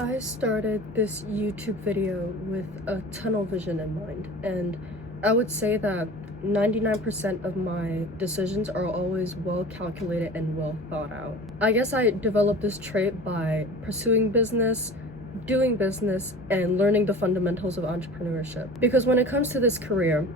I started this YouTube video with a tunnel vision in mind, and I would say that 99% of my decisions are always well calculated and well thought out. I guess I developed this trait by pursuing business, doing business, and learning the fundamentals of entrepreneurship. Because when it comes to this career,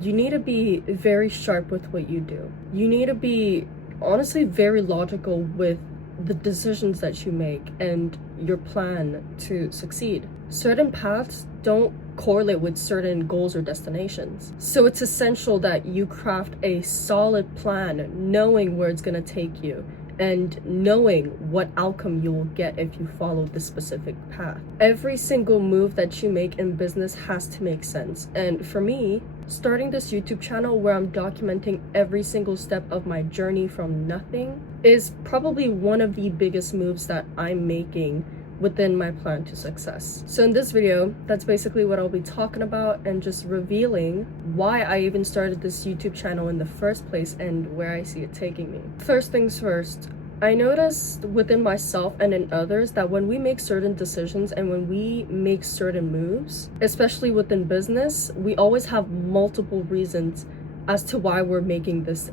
you need to be very sharp with what you do. You need to be honestly very logical with the decisions that you make and your plan to succeed. Certain paths don't correlate with certain goals or destinations. So it's essential that you craft a solid plan, knowing where it's going to take you and knowing what outcome you will get if you follow the specific path. Every single move that you make in business has to make sense. And for me, starting this YouTube channel where I'm documenting every single step of my journey from nothing is probably one of the biggest moves that I'm making within my plan to success. So in this video, that's basically what I'll be talking about and just revealing why I even started this YouTube channel in the first place and where I see it taking me. First things first, I noticed within myself and in others that when we make certain decisions and when we make certain moves, especially within business, we always have multiple reasons as to why we're making this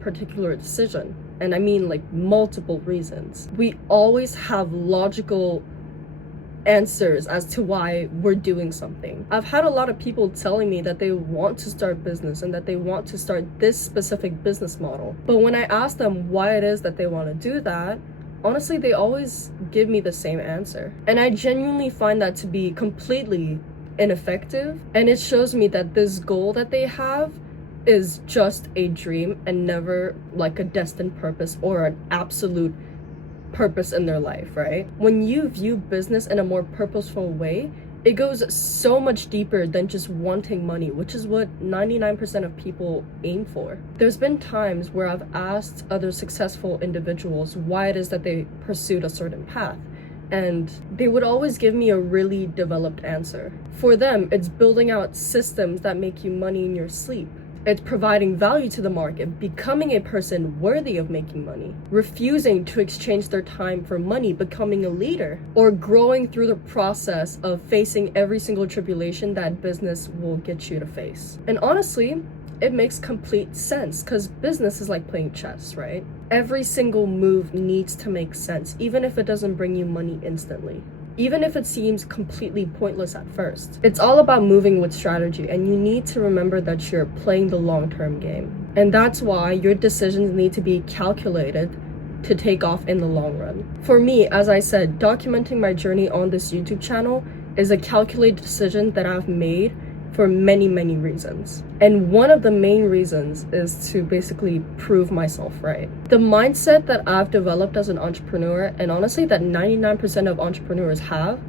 particular decision. And I mean multiple reasons. We always have logical answers as to why we're doing something. I've had a lot of people telling me that they want to start business and that they want to start this specific business model. But when I ask them why it is that they want to do that, honestly, they always give me the same answer. And I genuinely find that to be completely ineffective. And it shows me that this goal that they have is just a dream and never a destined purpose or an absolute purpose in their life, right? When you view business in a more purposeful way, it goes so much deeper than just wanting money, which is what 99% of people aim for. There's been times where I've asked other successful individuals why it is that they pursued a certain path, and they would always give me a really developed answer. For them, it's building out systems that make you money in your sleep. It's providing value to the market, becoming a person worthy of making money, refusing to exchange their time for money, becoming a leader, or growing through the process of facing every single tribulation that business will get you to face. And honestly, it makes complete sense because business is like playing chess, right? Every single move needs to make sense, even if it doesn't bring you money instantly. Even if it seems completely pointless at first. It's all about moving with strategy, and you need to remember that you're playing the long-term game. And that's why your decisions need to be calculated to take off in the long run. For me, as I said, documenting my journey on this YouTube channel is a calculated decision that I've made for many reasons. And one of the main reasons is to basically prove myself right. The mindset that I've developed as an entrepreneur, and honestly that 99% of entrepreneurs have,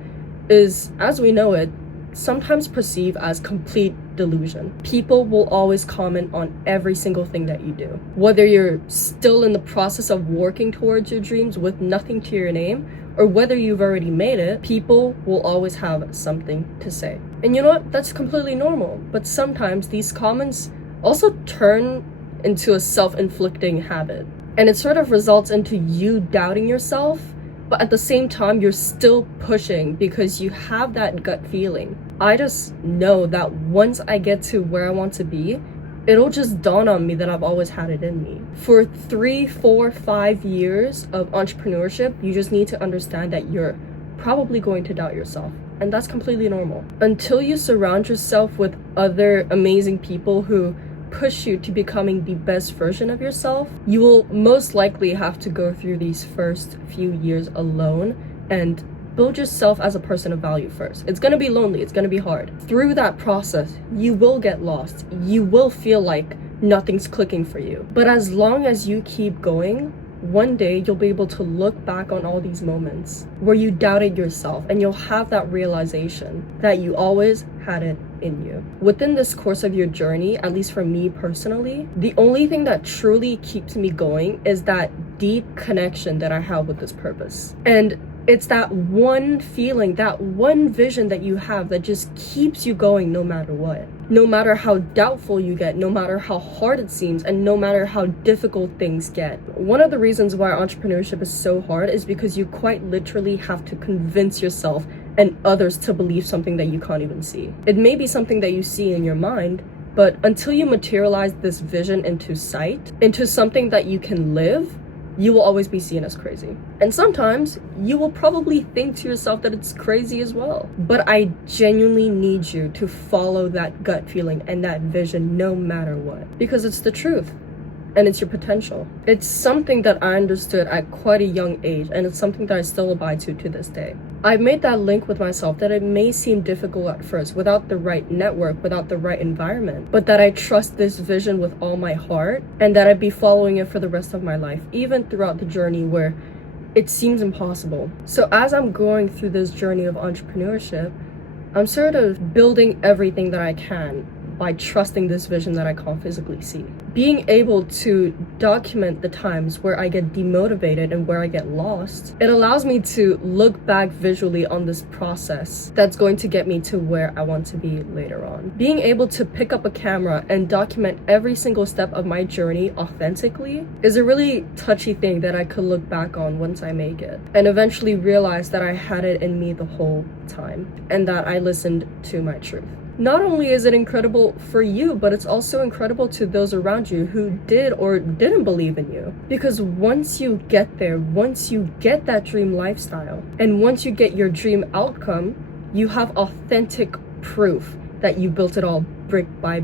is, as we know it, sometimes perceived as complete delusion. People will always comment on every single thing that you do. Whether you're still in the process of working towards your dreams with nothing to your name, or whether you've already made it, people will always have something to say. And you know what? That's completely normal. But sometimes these comments also turn into a self-inflicting habit. And it sort of results into you doubting yourself, but at the same time, you're still pushing because you have that gut feeling. I just know that once I get to where I want to be, it'll just dawn on me that I've always had it in me. For 3, 4, 5 years of entrepreneurship, you just need to understand that you're probably going to doubt yourself. And that's completely normal. Until you surround yourself with other amazing people who push you to becoming the best version of yourself, you will most likely have to go through these first few years alone and build yourself as a person of value first. It's gonna be lonely, it's gonna be hard. Through that process, you will get lost. You will feel like nothing's clicking for you. But as long as you keep going, one day you'll be able to look back on all these moments where you doubted yourself, and you'll have that realization that you always had it in you. Within this course of your journey, at least for me personally, the only thing that truly keeps me going is that deep connection that I have with this purpose. And It's that one feeling, that one vision that you have that just keeps you going no matter what. No matter how doubtful you get, no matter how hard it seems, and no matter how difficult things get. One of the reasons why entrepreneurship is so hard is because you quite literally have to convince yourself and others to believe something that you can't even see. It may be something that you see in your mind, but until you materialize this vision into sight, into something that you can live, you will always be seen as crazy. And sometimes you will probably think to yourself that it's crazy as well. But I genuinely need you to follow that gut feeling and that vision no matter what, because it's the truth. And it's your potential. It's something that I understood at quite a young age, and it's something that I still abide to this day. I've made that link with myself that it may seem difficult at first without the right network, without the right environment, but that I trust this vision with all my heart and that I'd be following it for the rest of my life, even throughout the journey where it seems impossible. So as I'm going through this journey of entrepreneurship, I'm sort of building everything that I can by trusting this vision that I can't physically see. Being able to document the times where I get demotivated and where I get lost, it allows me to look back visually on this process that's going to get me to where I want to be later on. Being able to pick up a camera and document every single step of my journey authentically is a really touchy thing that I could look back on once I make it, and eventually realize that I had it in me the whole time and that I listened to my truth. Not only is it incredible for you, but it's also incredible to those around you who did or didn't believe in you. Because once you get there, once you get that dream lifestyle, and once you get your dream outcome, you have authentic proof that you built it all brick by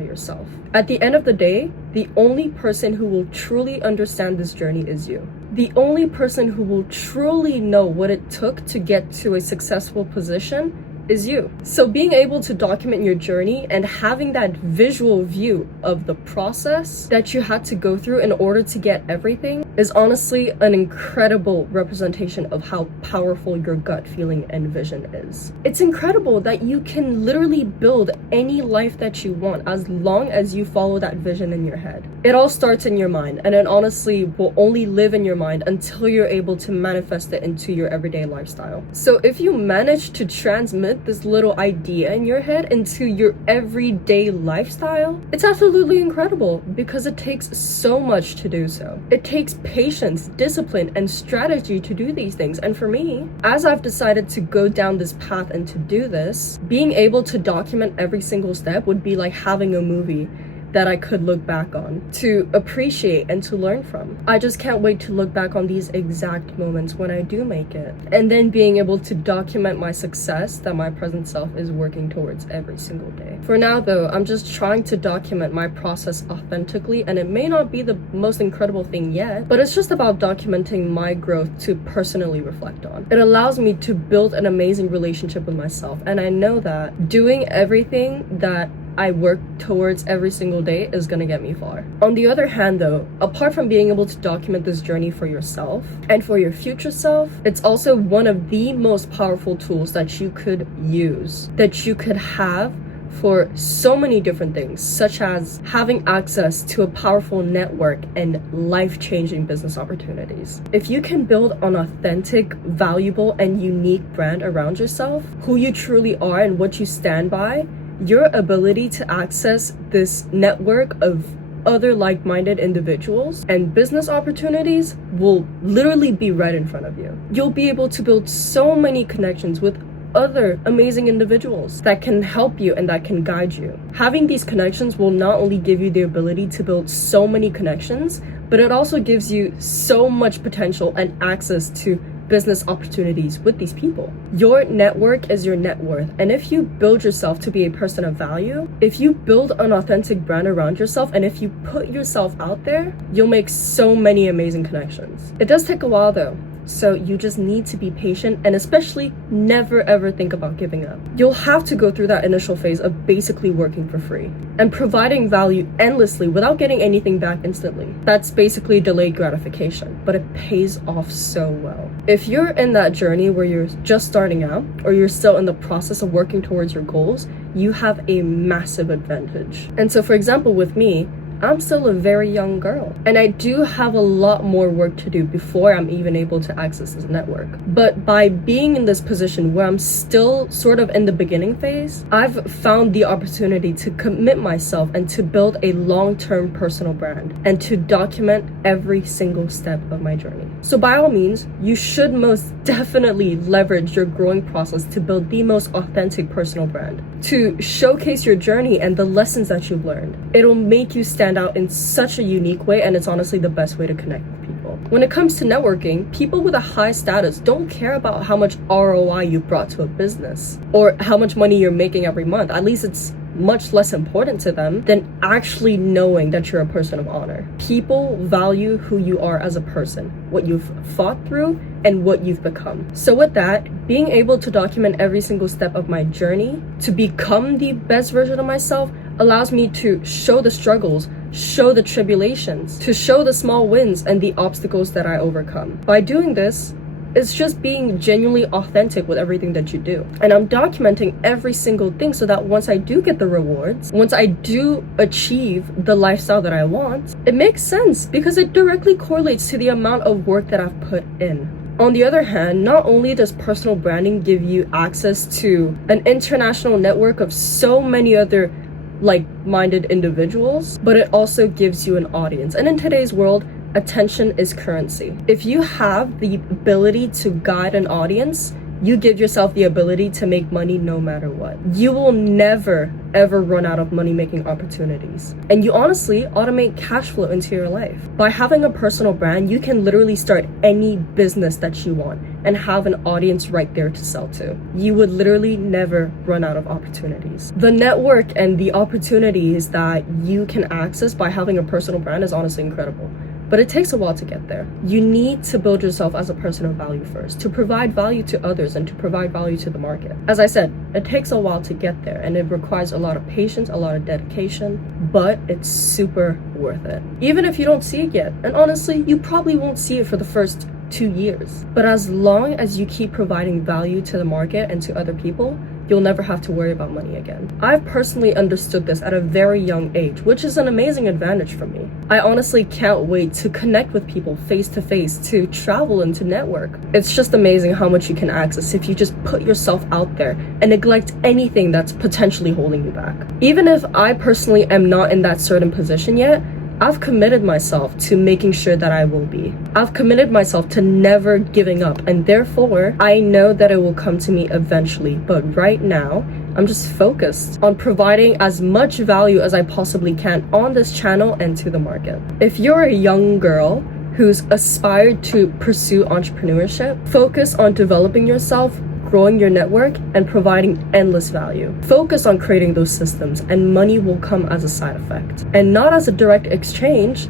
yourself. At the end of the day, the only person who will truly understand this journey is you. The only person who will truly know what it took to get to a successful position is you. So being able to document your journey and having that visual view of the process that you had to go through in order to get everything is honestly an incredible representation of how powerful your gut feeling and vision is. It's incredible that you can literally build any life that you want as long as you follow that vision in your head. It all starts in your mind, and it honestly will only live in your mind until you're able to manifest it into your everyday lifestyle. So if you manage to transmit this little idea in your head into your everyday lifestyle, it's absolutely incredible because it takes so much to do so. It takes patience, discipline, and strategy to do these things. And for me, as I've decided to go down this path and to do this, being able to document every single step would be like having a movie that I could look back on, to appreciate and to learn from. I just can't wait to look back on these exact moments when I do make it. And then being able to document my success that my present self is working towards every single day. For now though, I'm just trying to document my process authentically, and it may not be the most incredible thing yet, but it's just about documenting my growth to personally reflect on. It allows me to build an amazing relationship with myself, and I know that doing everything that I work towards every single day is gonna get me far. On the other hand though, apart from being able to document this journey for yourself and for your future self, it's also one of the most powerful tools that you could use, that you could have for so many different things, such as having access to a powerful network and life-changing business opportunities. If you can build an authentic, valuable, and unique brand around yourself, who you truly are and what you stand by, your ability to access this network of other like-minded individuals and business opportunities will literally be right in front of you. You'll be able to build so many connections with other amazing individuals that can help you and that can guide you. Having these connections will not only give you the ability to build so many connections, but it also gives you so much potential and access to business opportunities with these people. Your network is your net worth, and if you build yourself to be a person of value, if you build an authentic brand around yourself, and if you put yourself out there, you'll make so many amazing connections. It does take a while though, so you just need to be patient, and especially never ever think about giving up. You'll have to go through that initial phase of basically working for free and providing value endlessly without getting anything back instantly. That's basically delayed gratification, but it pays off so well. If you're in that journey where you're just starting out, or you're still in the process of working towards your goals, you have a massive advantage. And so for example, with me, I'm still a very young girl, and I do have a lot more work to do before I'm even able to access this network. But by being in this position where I'm still sort of in the beginning phase, I've found the opportunity to commit myself and to build a long-term personal brand and to document every single step of my journey. So by all means, you should most definitely leverage your growing process to build the most authentic personal brand, to showcase your journey and the lessons that you've learned. It'll make you stand out in such a unique way, and it's honestly the best way to connect with people. When it comes to networking, people with a high status don't care about how much ROI you've brought to a business or how much money you're making every month. At least it's much less important to them than actually knowing that you're a person of honor. People value who you are as a person, what you've fought through, and what you've become. So with that, being able to document every single step of my journey to become the best version of myself allows me to show the struggles, show the tribulations, to show the small wins and the obstacles that I overcome. By doing this, it's just being genuinely authentic with everything that you do. And I'm documenting every single thing so that once I do get the rewards, once I do achieve the lifestyle that I want, it makes sense because it directly correlates to the amount of work that I've put in. On the other hand, not only does personal branding give you access to an international network of so many other like-minded individuals, but it also gives you an audience. And in today's world, attention is currency. If you have the ability to guide an audience, you give yourself the ability to make money no matter what. You will never, ever run out of money-making opportunities. And you honestly automate cash flow into your life. By having a personal brand, you can literally start any business that you want and have an audience right there to sell to. You would literally never run out of opportunities. The network and the opportunities that you can access by having a personal brand is honestly incredible. But it takes a while to get there. You need to build yourself as a person of value first, to provide value to others and to provide value to the market. As I said, it takes a while to get there and it requires a lot of patience, a lot of dedication, but it's super worth it. Even if you don't see it yet, and honestly, you probably won't see it for the first 2 years. But as long as you keep providing value to the market and to other people, you'll never have to worry about money again. I've personally understood this at a very young age, which is an amazing advantage for me. I honestly can't wait to connect with people face to face, to travel and to network. It's just amazing how much you can access if you just put yourself out there and neglect anything that's potentially holding you back. Even if I personally am not in that certain position yet, I've committed myself to making sure that I will be. I've committed myself to never giving up, and therefore, I know that it will come to me eventually. But right now, I'm just focused on providing as much value as I possibly can on this channel and to the market. If you're a young girl who's aspired to pursue entrepreneurship, focus on developing yourself, growing your network, and providing endless value. Focus on creating those systems, and money will come as a side effect. And not as a direct exchange,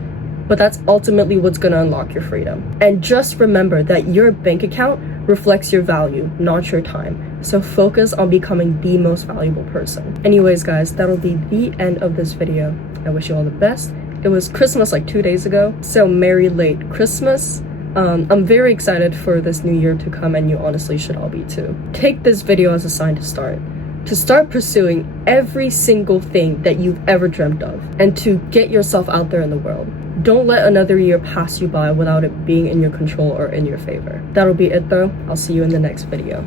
but that's ultimately what's gonna unlock your freedom. And just remember that your bank account reflects your value, not your time. So focus on becoming the most valuable person. Anyways, guys, that'll be the end of this video. I wish you all the best. It was Christmas like 2 days ago, so merry late Christmas. I'm very excited for this new year to come, and you honestly should all be too. Take this video as a sign to start pursuing every single thing that you've ever dreamt of, and to get yourself out there in the world. Don't let another year pass you by without it being in your control or in your favor. That'll be it though. I'll see you in the next video.